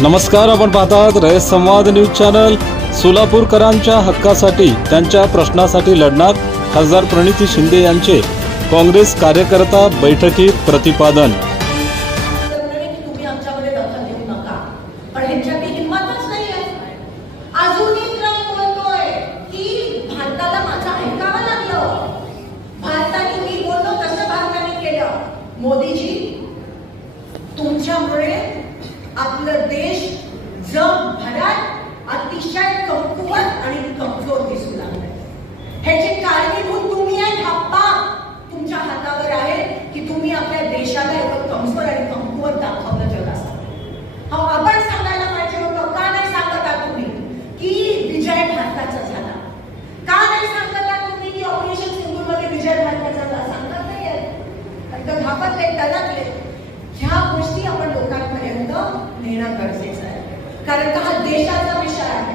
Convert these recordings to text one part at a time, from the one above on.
नमस्कार, आपण पाहतात रयत संवाद न्यूज चॅनल। सोलापूरकरांच्या हक्कासाठी, त्यांच्या प्रश्नासाठी लढणार खासदार प्रणिती शिंदे यांचे काँग्रेस कार्यकर्ता बैठकीत प्रतिपादन। मोदीजी, तुमच्यामुळे आपलं देश जगभरात अतिशय कमकुवत आणि कमजोर दिसू लागलाय। ह्याची कारणीभूत तुम्ही आहे। हप्पा तुमच्या हातावर आहे की तुम्ही आपल्या देशाला एवढं कमजोर आणि कमकुवत दाखवलं जगासाठी। आपण सांगायला पाहिजे होतं, का नाही सांगता तुम्ही की विजय भारताचा झाला? का नाही सांगता तुम्ही की ऑपरेशन सिंधूर मध्ये विजय भारताचा झाला? सांगत नाही एकदम घाबरले, टणकले। ह्या गोष्टी आपण लोकांपर्यंत नेणं गरजेचं आहे, कारण का हा देशाचा विषय आहे,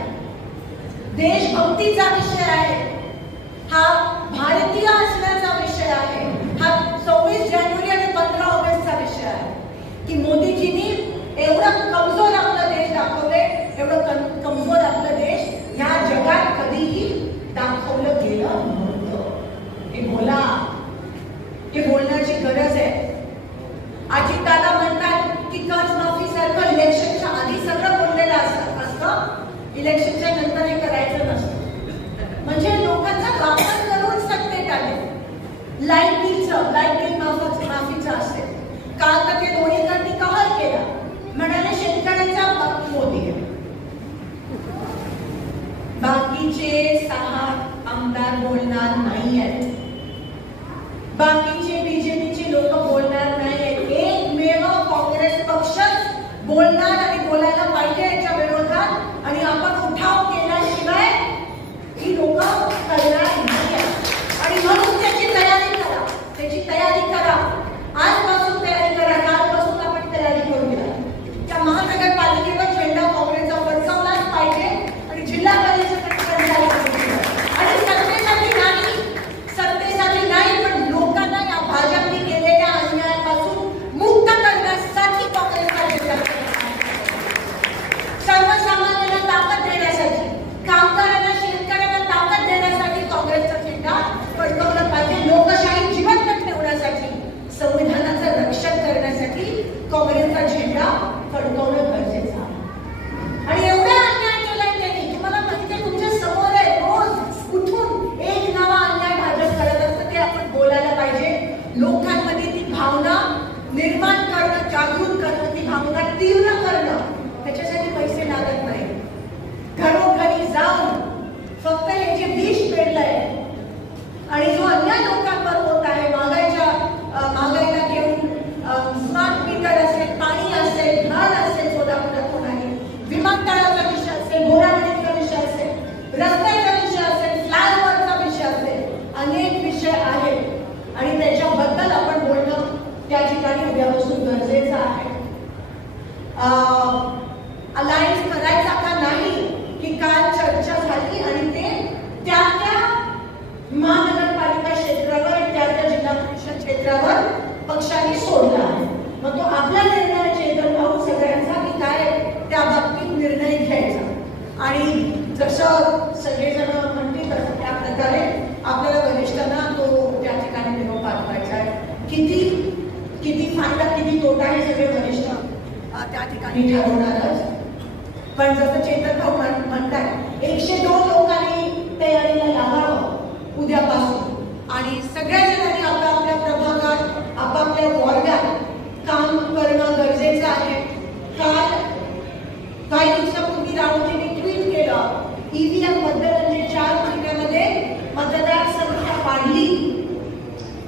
देशभक्तीचा विषय आहे, हा भारतीय असण्याचा विषय आहे, हा 26 जानेवारी आणि 15 ऑगस्टचा विषय आहे की मोदीजींनी एवढं कमजोर आपला देश दाखवले, एवढं कमजोर आपला देश ह्या जगात कधीही दाखवलं गेलं नव्हतं। हे बोलण्याची गरज आहे। अजितदादा म्हणतात की कर्जमाफी सारखं इलेक्शनच्या आधी सगळं बोललेलं असतं, इलेक्शनच्या नंतर हे करायचं नसतं। म्हणजे लोकांचा वापर करून सत्तेत आले। लाईट बिल माफीचं असेल, काल तर ते दोन्हीकडनी कव्हर केला, म्हणाले शेतकऱ्यांचा मोदी आहे। बाकीचे 6 आमदार बोलणार नाही आहेत, बाकीचे बीजेपीचे लोक बोलणार नाही आहेत। एकमेव काँग्रेस पक्ष बोलणार आणि बोलायला पाहिजे याच्या विरोधात, आणि आपण उठाव केल्याशिवाय ही लोक करणार नाही। आणि म्हणून त्याची तयारी करा, आजपासून तयारी करा, कालपासून आपण तयारी करूया। त्या महानगरपालिकेवर झेंडा काँग्रेसचा फडकवलाच पाहिजे आणि जिल्हा परिषदेचा झाला पाहिजे। आणि सत्तेसाठी नाही पण लोकांना या भाजपने केलेल्या अन्यायापासून मुक्त करण्यासाठी काँग्रेसचा झेंडा, सर्वसामान्यांना ताकद देण्यासाठी, कामगारांना, शेतकऱ्यांना ताकद देण्यासाठी काँग्रेसचा झेंडा फडकवला पाहिजे। लोकशाही जिवंत ठेवण्यासाठी, संविधानाचं रक्षण करण्यासाठी काँग्रेसचा झेंडा फडकवणं गरजेचं आहे। आणि एवढा अन्याय केलाय त्यांनी, तुम्हाला माहिती आहे, तुमच्या समोर आहे, रोज उठून एक नवा अन्याय भाजप करत असतं, ते आपण बोलायला पाहिजे। लोकांमध्ये ती भावना निर्माण करणं, जागृत करणं, ती भावना तीव्र करणं, त्याच्यासाठी पैसे लागत नाही। घरोघरी जाऊन फक्त हे जे विष पेरलंय आणि जो अन्याय लोकांवर होत आहे, महागाईला घेऊन, स्मार्ट मीटर असेल, पाणी असेल, घर असेल, सोलापुरात होणारे विमानतळाचा विषय असेल, घोडागाडीचा विषय असेल, रस्त्याचा विषय असेल, फ्लायओव्हरचा विषय असेल, अनेक विषय आहेत आणि त्याच्याबद्दल आपण बोलणं त्या ठिकाणी उद्यापासून गरजेचं आहे। अलायन्स करायचा का नाही ही काल चर्चा झाली आणि ते त्या महानगरपालिका क्षेत्रावर, त्या जिल्हा परिषद क्षेत्रावर पक्षाने सोडला आहे। मग तो आपल्या निर्णयाचे एकदम पाहून सगळ्यांचा की काय त्या बाबतीत निर्णय घ्यायचा। आणि जसं सगळेजण म्हणतील तसं त्या प्रकारे आपल्याला वरिष्ठांना तो त्या ठिकाणी निरोप पाठवायचा आहे। किती फायदा किती तोटा हे सगळे वरिष्ठ त्या ठिकाणी ठरवणारच। पण जसं चेतन भाऊ म्हणतात, 102 लोकांनी तयारीला लागावं उद्यापासून आणि सगळ्या जणांनी आपापल्या प्रभागात, आपापल्या वॉर्डात काम करणं गरजेचं आहे। काल काही दिवसापूर्वी राऊतीने ट्विट केलं, ईव्हीएम बद्दल, म्हणजे 4 महिन्यामध्ये मतदार संख्या वाढली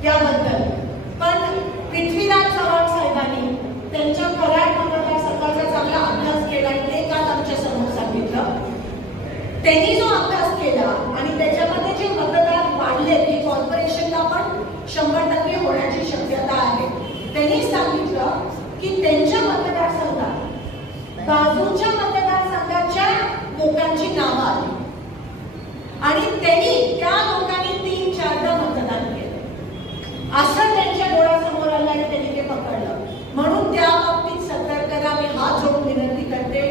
त्याबद्दल। पण पृथ्वीराज चव्हाण साहेबांनी त्यांच्या कराड मतदारसंघाचा चांगला अभ्यास केला आणि ते काल आमच्या समोर सांगितलं। त्यांनी जो अभ्यास केला आणि त्याच्यामध्ये जे मतदार वाढले की कॉर्पोरेशनला पण 100% होण्याची शक्यता आहे, त्यांनी सांगितलं की त्यांच्या मतदारसंघात बाजूच्या मतदारसंघाच्या लोकांची नावं आली आणि त्या लोकांनी 3-4दा मतदान केलं, असं त्यांच्या डोळ्यासमोर आलं आणि त्यांनी ते पकडलं। म्हणून त्या बाबतीत सतर्क राहा, मी हात जोडून विनंती करते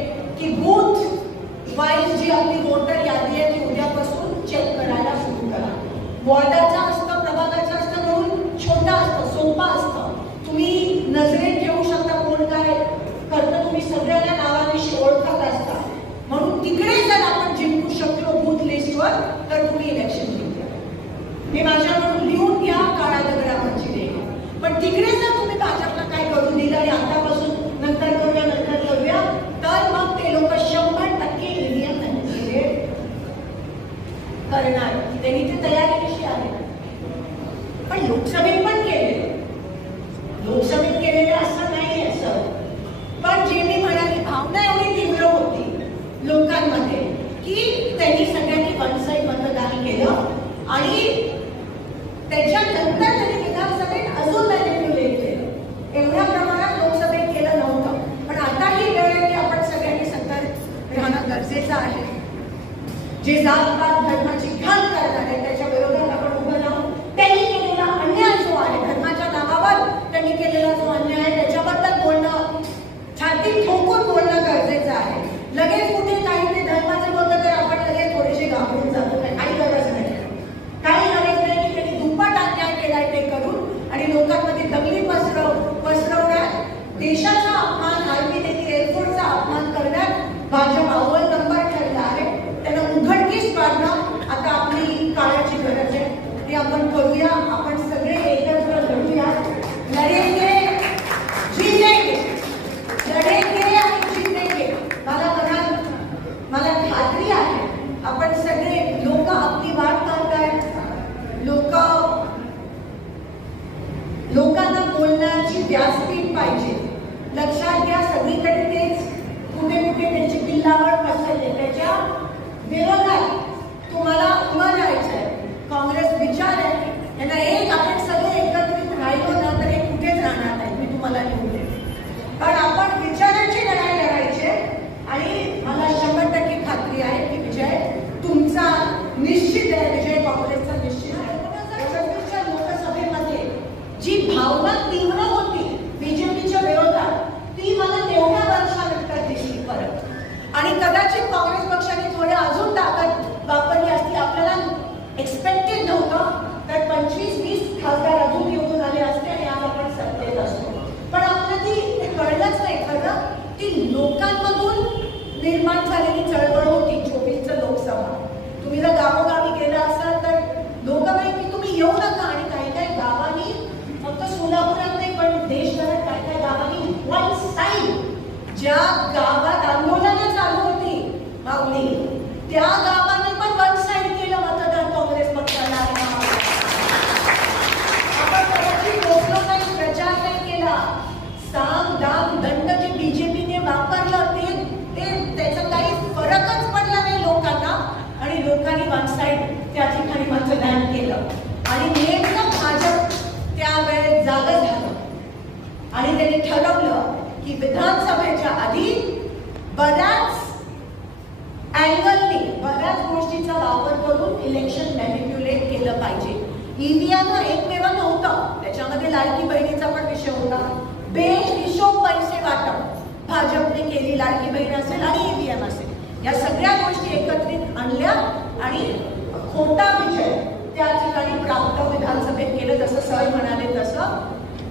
वॉर्डाचा असतं, प्रभागाचा असतं म्हणून छोटा असतं, सोपा असतं. तुम्ही नजरेत ठेवू शकता कोण काय करतं, तुम्ही सगळ्यांना नावानिशी ओळखत असता. म्हणून तिकडे जर आपण जिंकू शकलो बूथ लिस्टवर तर तुम्ही इलेक्शन जिंकलं. हे माझ्याकडून लिहून घ्या, काळा दगडावरची रेघ. पण तिकडे जर तुम्ही भाजपला काय करू दिलं आणि आतापासून नंतर करूया तर मग ते लोक 100% ईव्हीएम मॅनिप्युलेट करणार. त्यांनी ते तयारी कशी आहे. पण लोकसभेत पण केले, लोकसभेत केलेले असं नाही सर. पण जे मी म्हणाली भावना एवढी तीव्र होती लोकांमध्ये की त्यांनी सगळ्यांनी वन साईड मतदान केलं आणि त्याच्यानंतर त्यांनी विधानसभेत अजून मॅनिप्युलेट केलं. एवढ्या प्रमाणात लोकसभेत केलं नव्हतं. पण आता ही वेळ आहे की आपण सगळ्यांनी सतर्क राहणं गरजेचं आहे. जे जातपात धर्माची घाण करणार आहे त्याच्या विरोधात आपण उभं राहून त्यांनी केलेला अन्याय जो आहे, धर्माच्या नावावर त्यांनी केलेला जो अन्याय आहे त्याच्याबद्दल बोलणं, छाती ठोकून बोलणं गरजेचं आहे. लगेच कुठे काही ते धर्माचे बोललं तर आपण लगेच थोडेसे घाबरून जातो. काही गरज नाही, काही गरज नाही की त्यांनी दुप्पट अन्याय केलाय ते करून आणि लोकांमध्ये दंगली पसरवण्यात, देशाचा अपमान, आर्मी देखील एअरफोर्सचा अपमान करण्यात भाजप अव्वल नंबर ठरला आहे. त्यांना उघडकीस पाडणं आता आपली काळाची गरज आहे. ते आपण करूया. आपण सगळे एकत्र लढूया. लढेंगे जीतेंगे, लढेंगे आणि जीतेंगे. मला खात्री आहे आपण सगळे लोक आपली वाट पाहतायत. लोकांना बोलण्याची व्यासपीठ पाहिजे. लक्षात घ्या सगळीकडे तेच कुठे कुठे त्यांची किल्लावर पसरले. त्याच्या विरोधात तुम्हाला उभं राहायचं आहे. काँग्रेस विचार आहे त्यांना एक आपण सगळे एकत्रित राहिलो ना तर हे कुठेच राहणार नाही. मी तुम्हाला लिहून देते. कारण आपण विचारांची लढाई लढायची आणि मला 100% खात्री आहे की विजय तुमचा निश्चित आहे. विजय काँग्रेसचा निश्चित आहे. 2024च्या लोकसभेमध्ये जी भावना तीव्र होती बीजेपीच्या विरोधात ती मला तेवढ्या वर्षानंतर दिसली परत. आणि कदाचित काँग्रेस पक्षाने थोड्या अजून ताकद वापरली असती. आपल्याला एक्सपेक्टेड नव्हतं तर 25-20 खासदार अजून निवडून आले असते आणि आज आपण सत्तेत असतो. पण आपल्याला ते कळलंच नाही खरं. ती लोकांमधून निर्माण झालेली चळवळ होती. 24चं लोकसभा तुम्ही जर गावोगावी गेला असाल तर लोक की तुम्ही येऊ नका. आणि काही काही गावांनी फक्त सोलापुरात नाही पण देशभरात काही काही गावांनी वन साईड ज्या गावात आंदोलनं चालू होती माऊली त्या गावाने पण वन साईड केलं मतदान काँग्रेस पक्षाला. आपण कदाचित पोचलो नाही, प्रचार नाही केला. साम दाम दंड जे बीजेपीने वापरलं ते त्याचा काही फरकच पडला नाही लोकांना. आणि लोकांनी वन साईड त्या ठिकाणी मतदान केलं आणि नेमकं भाजप त्यावेळेस जागं झालं आणि त्यांनी ठरवलं की विधानसभेच्या आधी बऱ्याच अँगलनी बऱ्याच गोष्टीचा वापर करून इलेक्शन मॅनिप्युलेट केलं पाहिजे. ईव्हीएम एकमेव नव्हतं, त्याच्यामध्ये लाडकी बहिणीचा पण विषय होता. बेहिशोब पैसे वाटप भाजपने केली. लाडकी बहीण असेल आणि ईव्हीएम असेल या सगळ्या गोष्टी एकत्रित आणल्या आणि खोटा विजय त्या ठिकाणी प्राप्त विधानसभेत केलं. जसं सर म्हणाले तसं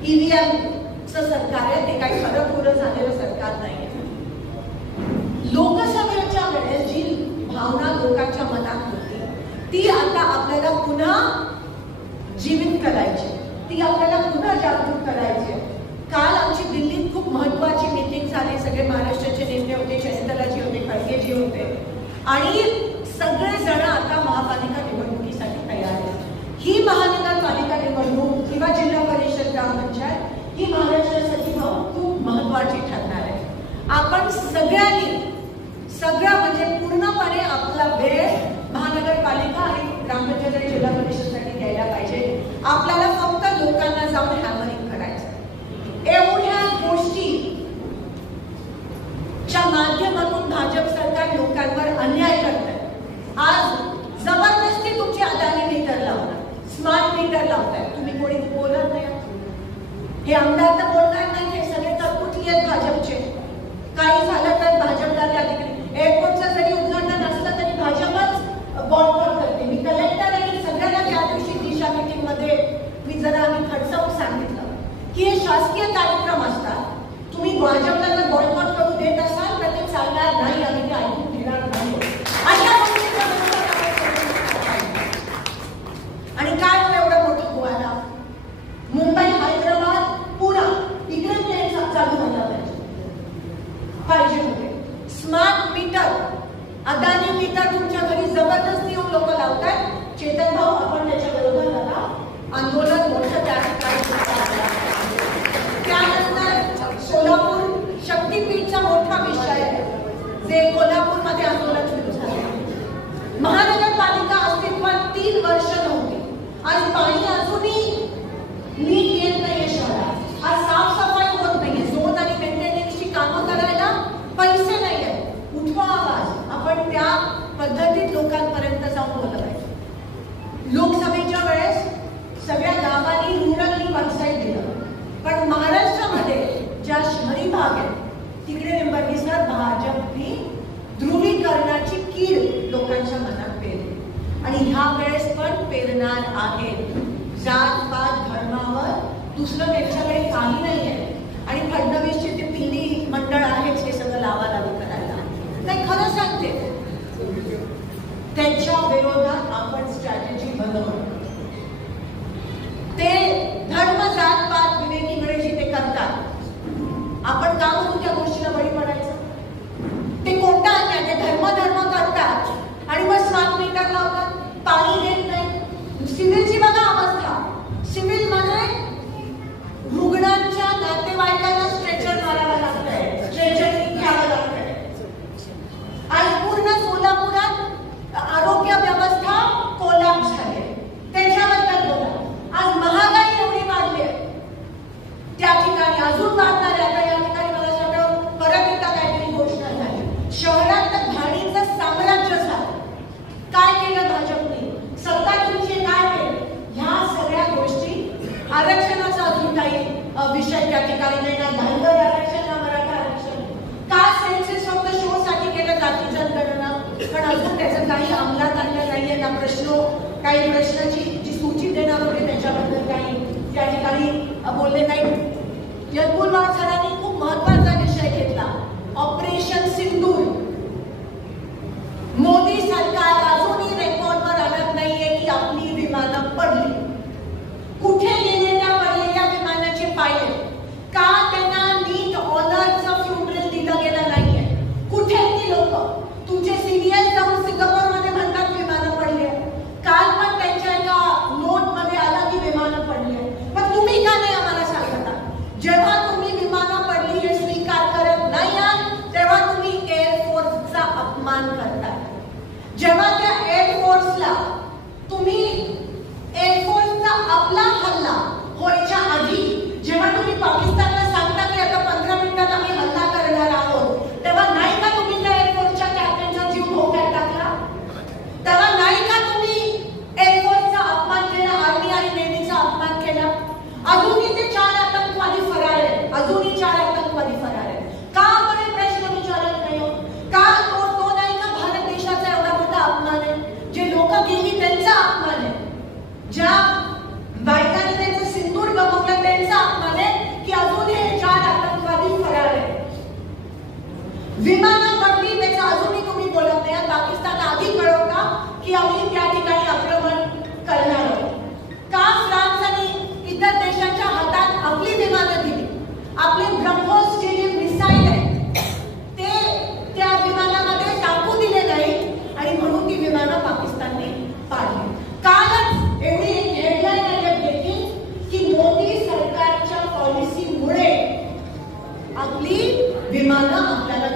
ईव्हीएमचं सरकार आहे, ते काही खरं पुरं झालेलं सरकार नाहीये. लोकसभेच्या वेळेस जी भावना लोकांच्या मनात होती ती आता आपल्याला पुन्हा जीवित करायची, ती आपल्याला पुन्हा जागृत करायची. काल आमची दिल्लीत खूप महत्वाची मीटिंग झाली. सगळे महाराष्ट्राचे नेते होते, शशिकलाजी होते, खडगेजी होते आणि सगळेजण आता महापालिका निवडणुकीसाठी तयार आहेत. ही महानगरपालिका निवडणूक किंवा जिल्हा परिषद ग्रामपंचायत ही महाराष्ट्रासाठी खूप महत्वाची ठरणार आहे. आपण सगळ्यांनी सगळं म्हणजे पूर्णपणे आपला वेळ महानगरपालिका आणि ग्रामपंचायत आणि जिल्हा परिषदेसाठी द्यायला पाहिजे. आपल्याला फक्त लोकांना जाऊन हॅमरिंग करायचं. एवढ्या गोष्टीच्या माध्यमातून भाजप सरकार लोकांवर अन्याय करतंय. आज जबरदस्ती तुमची अदानी मीटर लावणार, स्मार्ट मीटर लावताय. तुम्ही कोणी बोलत नाही. हे आमदार तर बोलणार नाही, हे सगळे तरकुटली आहेत भाजपचे. काही झालं तर भाजपला त्या ठिकाणी एअरपोर्टचं जरी उद्घाटन असलं तर तुमच्या घरी जबरदस्ती येऊन लोक लावतात, चेतन भाऊ आपण त्याच्या विरोधात आता आंदोलन मोठं त्या ठिकाणी. त्यानंतर सोलापूर शक्तीपीठचा मोठा विषय जे कोल्हापूरमध्ये आंदोलन सुरू झालं. महानगरपालिका अस्तित्वात 3 वर्ष नव्हती. आज पाणी अजूनही नीट येत नाहीये शहरात. आज साफसफाई होत नाहीये. झोन आणि मेंटेनन्सची कामं करायला पैसे नाहीये. उठवा आवाज. आपण त्या पद्धतीत लोकांपर्यंत जाऊन बोललं पाहिजे. लोकसभेच्या वेळेस सगळ्या गावांनी रुरलनी वेबसाईट दिलं, पण महाराष्ट्रामध्ये ज्या शहरी भाग आहेत तिकडे निंबाळकर भाजपनी ध्रुवीकरणाची कीड लोकांच्या मनात पेरली आणि ह्या वेळेस पण पेरणार आहेत. जात पात धर्मावर दुसरं त्यांच्याकडे काही नाही आहे. आणि फडणवीसचे ते पिल्ली मंडळ आहेच हे सगळं लावालावी करायला. नाही, खरं सांगते, त्यांच्या विरोधात आपण स्ट्रॅटेजी बनवू. ते धर्म जात पात विवेक इंग्रजी ते करतात. आपण का म्हणून त्या गोष्टीला बळी पडायचं? ते कोणता अन्याय? ते धर्म करतात आणि मग स्मार्ट मीटर लावतात, पाणी देत नाही. सिव्हिलची बघा अवस्था. सिव्हिल मध्ये रुग्णांच्या नातेवाईकांना स्ट्रेचर मारावं लागतंय, स्ट्रेचर घ्यावं लागतंय. आज पूर्ण सोलापुरात आरोग्य व्यवस्था कोलॅप्स झाली. त्याच्याबद्दल बोला. आज महागाई एवढी वाढली आहे, त्या ठिकाणी अजून वाढणार आहे. आता या ठिकाणी मला सगळं परत एकदा काहीतरी घोषणा झाली. शहरात घाणीचं साम्राज्य झालं. काय केलं भाजपने? सत्ता तुमची काय केलं? ह्या सगळ्या गोष्टी, आरक्षणाचा अजून काही विषय त्या ठिकाणी नाही ना. धनगर आरक्षण ना मराठा आरक्षण. का सेन्सेस फक्त शो साठी केलं जाती जनगणना, पण अजून त्याचं काही अंमलात आणलं नाहीये ना. काही प्रश्नाची जी सूची देणार होते त्याच्याबद्दल काही त्या ठिकाणी बोलले नाही. यदकुलवार सरांनी खूप महत्वाचा विषय घेतला, ऑपरेशन सिंदूर. मोदी सरकार अजूनही रेकॉर्डवर आणत नाहीये की आपली विमानं पडली. कुठे गेलेल्या पडलेल्या विमानाचे पायलट का त्यांना नीट ऑनरचं फ्युनरल दिलं गेलं नाहीये? कुठे ती लोक? तुमचे सीनियर जाऊन सिंगापूरमध्ये म्हणतात विमानं पडली. काल पण त्यांच्या एका नोटमध्ये आला की विमानं पडली. पण तुम्ही का नाही आम्हाला सांगता? जेव्हा तुम्ही विमानं पडली हे स्वीकार करत नाही आहात तेव्हा तुम्ही एअरफोर्सचा अपमान करताय. जेव्हा त्या एअरफोर्सला तुम्ही एअरफोर्सचा आपला हल्ला व्हायच्या आधी जेव्हा तुम्ही पाकिस्तानला सांगता की आता 15 मिनिटात आम्ही हल्ला करणार आहोत, तेव्हा नाही का तुम्ही त्या एअरफोर्सच्या कॅप्टनचा जीव धोक्यात टाकला? तेव्हा नाही का तुम्ही एअरफोर्सचा अपमान केला, आर्मी आणि नेव्हीचा अपमान केला? अजूनही ते 4 आतंकवादी फरार आहेत. अजूनही 4 आतंकवादी फरार आहेत. का आपण हे प्रश्न विचारत नाही? का तो नाही का भारत देशाचा एवढा मोठा अपमान आहे? जे लोक गेली त्यांचा अपमान आहे. ज्या बायकांनी त्यांचं सिंदूर गमावलं त्यांचा अपमान आहे की अजूनही हे 4 आतंकवादी फरार आहेत. विमानं पडली त्याचा अजूनही तुम्ही बोलत नाही. पाकिस्तान आधी कळवता की आम्ही त्या ठिकाणी आक्रमण करणार आहोत. का फ्रान्स आणि इतर देशांच्या हातात आपली विमानं दिली? आपले ब्रह्मोस जे मिसाईल आहे ते त्या विमानामध्ये टाकू दिले नाही आणि म्हणून ती विमानं पाकिस्तानने पाडली. कालच एवढी एक हेडलाईन आली देखील की मोदी सरकारच्या पॉलिसीमुळे आपली विमानं आपल्याला